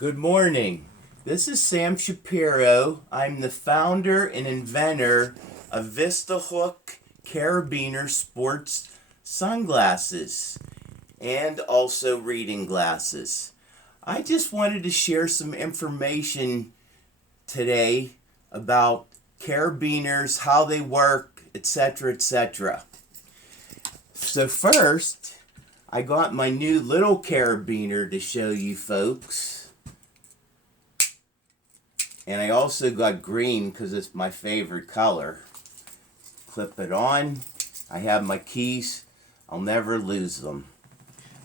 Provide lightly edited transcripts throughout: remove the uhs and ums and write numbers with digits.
Good morning. This is Sam Shapiro. I'm the founder and inventor of Vista Carabiner sports sunglasses and also reading glasses. I just wanted to share some information today about carabiners, how they work, etc., etc. So first, I got my new little carabiner to show you folks. And I also got green because it's my favorite color. Clip it on. I have my keys. I'll never lose them.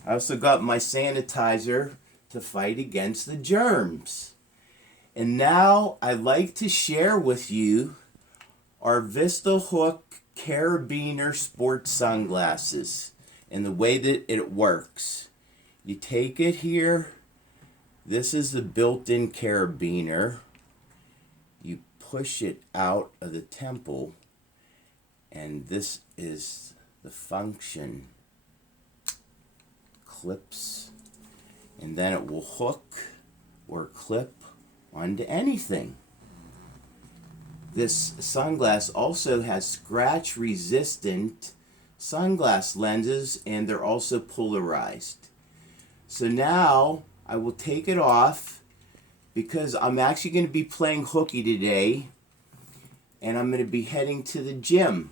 I also got my sanitizer to fight against the germs. And now I'd like to share with you our Vista Carabiner sports sunglasses and the way that it works. You take it here. This is the built-in carabiner. You push it out of the temple, and this is the function. Clips, and then it will hook or clip onto anything. This sunglass also has scratch resistant sunglass lenses, and they're also polarized. So now I will take it off because I'm actually going to be playing hooky today, and I'm going to be heading to the gym.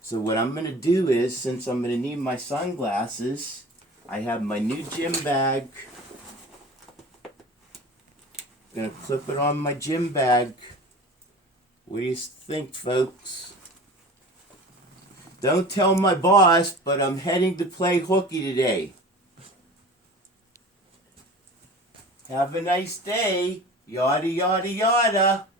So what I'm going to do is, since I'm going to need my sunglasses, I have my new gym bag. I'm going to clip it on my gym bag. What do you think, folks? Don't tell my boss, but I'm heading to play hooky today. Have a nice day. Yada, yada, yada.